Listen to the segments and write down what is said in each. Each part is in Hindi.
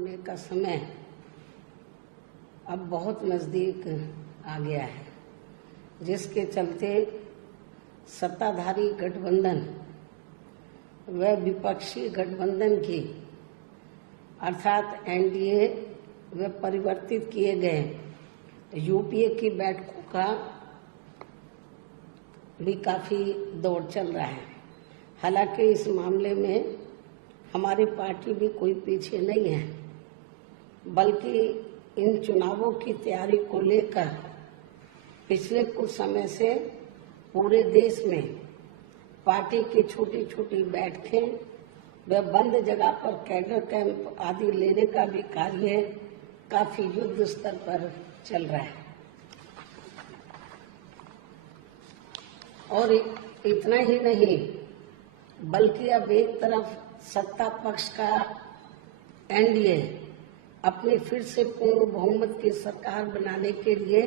होने का समय अब बहुत नजदीक आ गया है, जिसके चलते सत्ताधारी गठबंधन व विपक्षी गठबंधन की अर्थात एनडीए व परिवर्तित किए गए यूपीए की बैठकों का भी काफी दौर चल रहा है। हालांकि इस मामले में हमारी पार्टी भी कोई पीछे नहीं है, बल्कि इन चुनावों की तैयारी को लेकर पिछले कुछ समय से पूरे देश में पार्टी की छोटी छोटी बैठकें व बंद जगह पर कैडर कैंप आदि लेने का भी कार्य काफी युद्ध स्तर पर चल रहा है। और इतना ही नहीं, बल्कि अब एक तरफ सत्ता पक्ष का एनडीए अपनी फिर से पूर्ण बहुमत की सरकार बनाने के लिए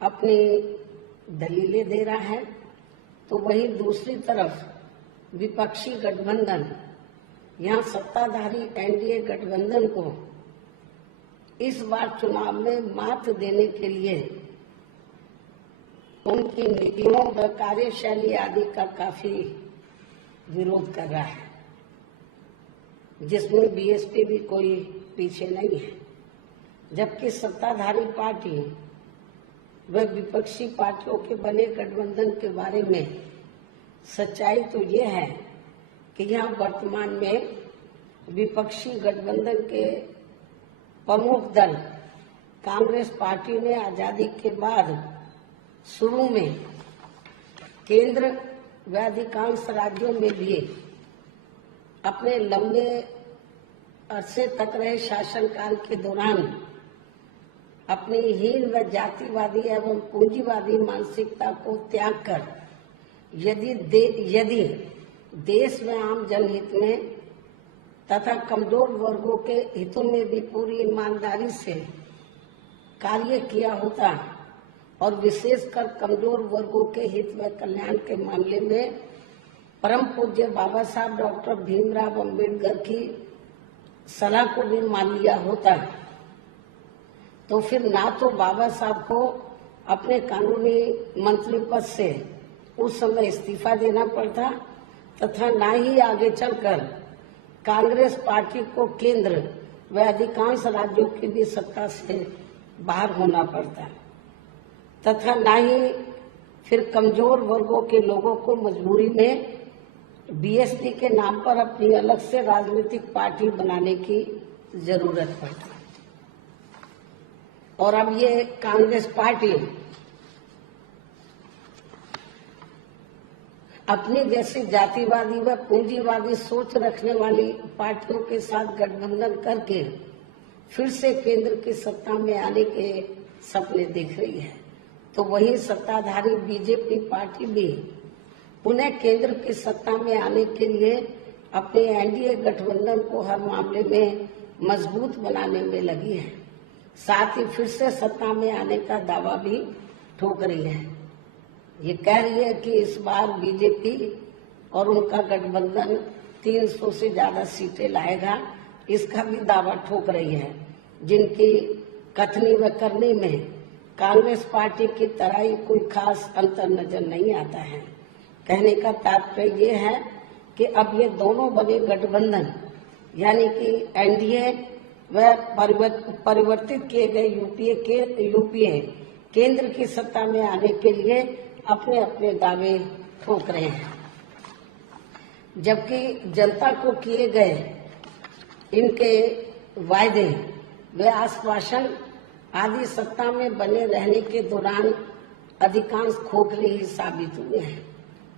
अपनी दलीलें दे रहा है, तो वहीं दूसरी तरफ विपक्षी गठबंधन यहाँ सत्ताधारी एनडीए गठबंधन को इस बार चुनाव में मात देने के लिए उनकी नीतियों व कार्यशैली आदि का काफी विरोध कर रहा है, जिसमें बीएसपी भी कोई पीछे नहीं है। जबकि सत्ताधारी पार्टी व विपक्षी पार्टियों के बने गठबंधन के बारे में सच्चाई तो ये है कि यहाँ वर्तमान में विपक्षी गठबंधन के प्रमुख दल कांग्रेस पार्टी ने आजादी के बाद शुरू में केंद्र व अधिकांश राज्यों में भी अपने लंबे अरसे तक रहे शासनकाल के दौरान अपनी हीन व जातिवादी एवं पूंजीवादी मानसिकता को त्याग कर यदि देश में आम जनहित में तथा कमजोर वर्गों के हितों में भी पूरी ईमानदारी से कार्य किया होता और विशेषकर कमजोर वर्गों के हित व कल्याण के मामले में परम पूज्य बाबा साहब डॉक्टर भीमराव अम्बेडकर की सलाह को भी मान लिया होता, तो फिर ना तो बाबा साहब को अपने कानूनी मंत्री पद से उस समय इस्तीफा देना पड़ता तथा ना ही आगे चलकर कांग्रेस पार्टी को केंद्र व अधिकांश राज्यों की भी सत्ता से बाहर होना पड़ता तथा ना ही फिर कमजोर वर्गों के लोगों को मजबूरी में बीएसपी के नाम पर अपनी अलग से राजनीतिक पार्टी बनाने की जरूरत पड़ती। और अब ये कांग्रेस पार्टी अपनी जैसी जातिवादी व पूंजीवादी सोच रखने वाली पार्टियों के साथ गठबंधन करके फिर से केंद्र की सत्ता में आने के सपने देख रही है, तो वही सत्ताधारी बीजेपी पार्टी भी उन्हें केंद्र की सत्ता में आने के लिए अपने एनडीए गठबंधन को हर मामले में मजबूत बनाने में लगी है। साथ ही फिर से सत्ता में आने का दावा भी ठोक रही है। ये कह रही है कि इस बार बीजेपी और उनका गठबंधन 300 से ज्यादा सीटें लाएगा, इसका भी दावा ठोक रही है, जिनकी कथनी व करनी में कांग्रेस पार्टी की तरह ही कोई खास अंतर नजर नहीं आता है। कहने का तात्पर्य ये है कि अब ये दोनों बड़े गठबंधन यानी कि एनडीए व परिवर्तित किए गए यूपीए केंद्र की सत्ता में आने के लिए अपने अपने दावे ठोक रहे हैं, जबकि जनता को किए गए इनके वायदे व आश्वासन आदि सत्ता में बने रहने के दौरान अधिकांश खोखले ही साबित हुए हैं।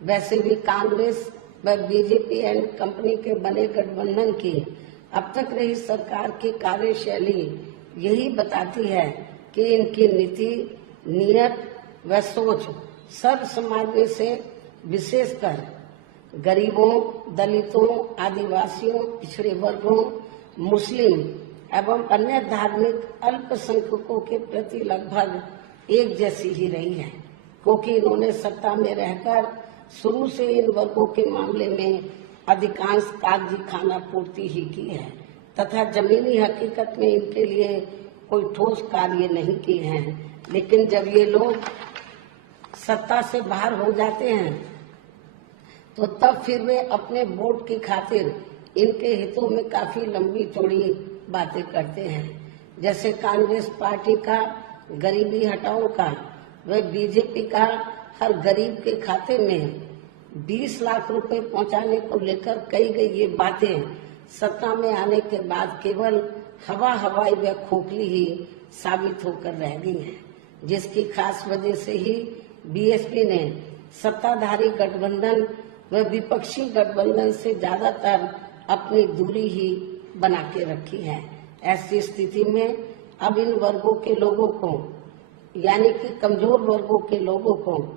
वैसे भी कांग्रेस व बीजेपी एंड कंपनी के बने गठबंधन की अब तक रही सरकार की कार्यशैली यही बताती है कि इनकी नीति, नियत व सोच सर्व समाज में से विशेषकर गरीबों, दलितों, आदिवासियों, पिछड़े वर्गों, मुस्लिम एवं अन्य धार्मिक अल्पसंख्यकों के प्रति लगभग एक जैसी ही रही है, क्योंकि इन्होंने सत्ता में रहकर शुरू से इन वर्गों के मामले में अधिकांश कागजी खाना पूर्ति ही की है तथा जमीनी हकीकत में इनके लिए कोई ठोस कार्य नहीं किए हैं। लेकिन जब ये लोग सत्ता से बाहर हो जाते हैं तो तब फिर वे अपने वोट की खातिर इनके हितों में काफी लंबी चौड़ी बातें करते हैं। जैसे कांग्रेस पार्टी का गरीबी हटाओ का, व बीजेपी का हर गरीब के खाते में 20 लाख रुपए पहुंचाने को लेकर कही गई ये बातें सत्ता में आने के बाद केवल हवाई व खोखली ही साबित होकर रह गई हैं, जिसकी खास वजह से ही बीएसपी ने सत्ताधारी गठबंधन व विपक्षी गठबंधन से ज्यादातर अपनी दूरी ही बना के रखी है। ऐसी स्थिति में अब इन वर्गों के लोगों को, यानी कि कमजोर वर्गों के लोगों को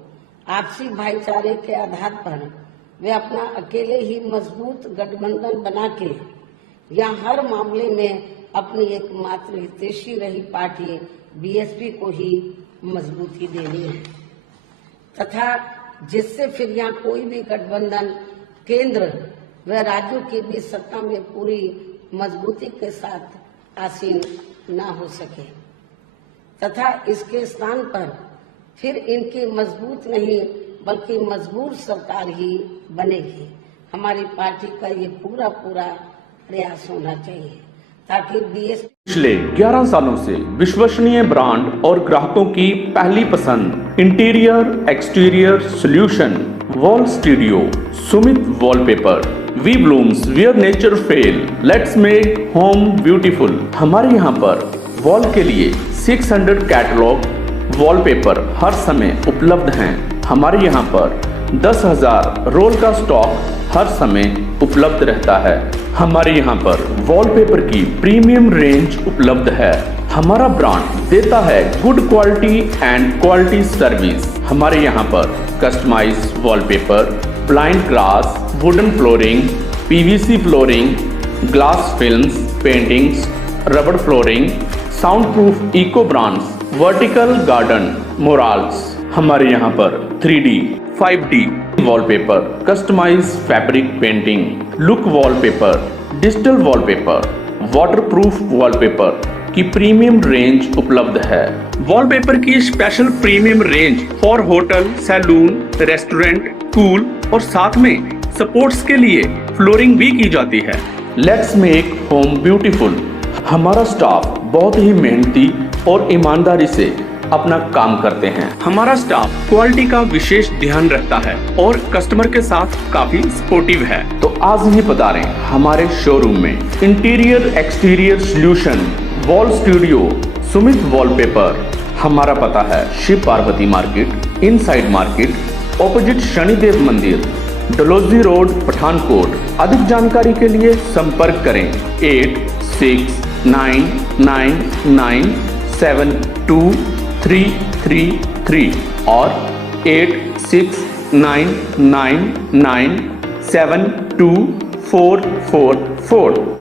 आपसी भाईचारे के आधार पर वे अपना अकेले ही मजबूत गठबंधन बना के या हर मामले में अपनी एकमात्र हितैषी रही पार्टी बीएसपी को ही मजबूती देनी है, तथा जिससे फिर यहाँ कोई भी गठबंधन केंद्र व राज्यों के बीच सत्ता में पूरी मजबूती के साथ आसीन न हो सके, तथा इसके स्थान पर फिर इनकी मजबूत नहीं बल्कि मजबूर सरकार ही बनेगी। हमारी पार्टी का ये पूरा प्रयास होना चाहिए ताकि बीएसपी पिछले 11 सालों से विश्वसनीय ब्रांड और ग्राहकों की पहली पसंद interior exterior solution wall studio Sumit wallpaper we blooms where nature fail let's make home beautiful. हमारे यहाँ पर वॉल के लिए 600 कैटलॉग वॉलपेपर हर समय उपलब्ध हैं। हमारे यहाँ पर 10,000 रोल का स्टॉक हर समय उपलब्ध रहता है। हमारे यहाँ पर वॉलपेपर की प्रीमियम रेंज उपलब्ध है। हमारा ब्रांड देता है good quality and quality service. हमारे यहाँ पर customise wallpaper, blind glass, wooden flooring, PVC flooring, glass films, paintings, rubber flooring, sound proof eco brands, vertical garden, murals. हमारे यहाँ पर 3D, 5D wallpaper, customise fabric painting, look wallpaper, digital wallpaper, waterproof wallpaper की प्रीमियम रेंज उपलब्ध है। वॉलपेपर की special premium range for hotel, salon, restaurant, school और साथ में सपोर्ट्स के लिए फ्लोरिंग भी की जाती है। Let's make home beautiful. हमारा स्टाफ बहुत ही मेहनती और ईमानदारी से अपना काम करते हैं। हमारा स्टाफ क्वालिटी का विशेष ध्यान रखता है और कस्टमर के साथ काफी सपोर्टिव है। तो आज ही पधारें हमारे शोरूम में। Interior exterior solution wall studio Sumit wallpaper. हमारा पता है Shiv Parvati market, inside market, opposite Shanidev मंदिर, डलोजी रोड, पठानकोट। अधिक जानकारी के लिए संपर्क करें 8699972333 और 8699972444।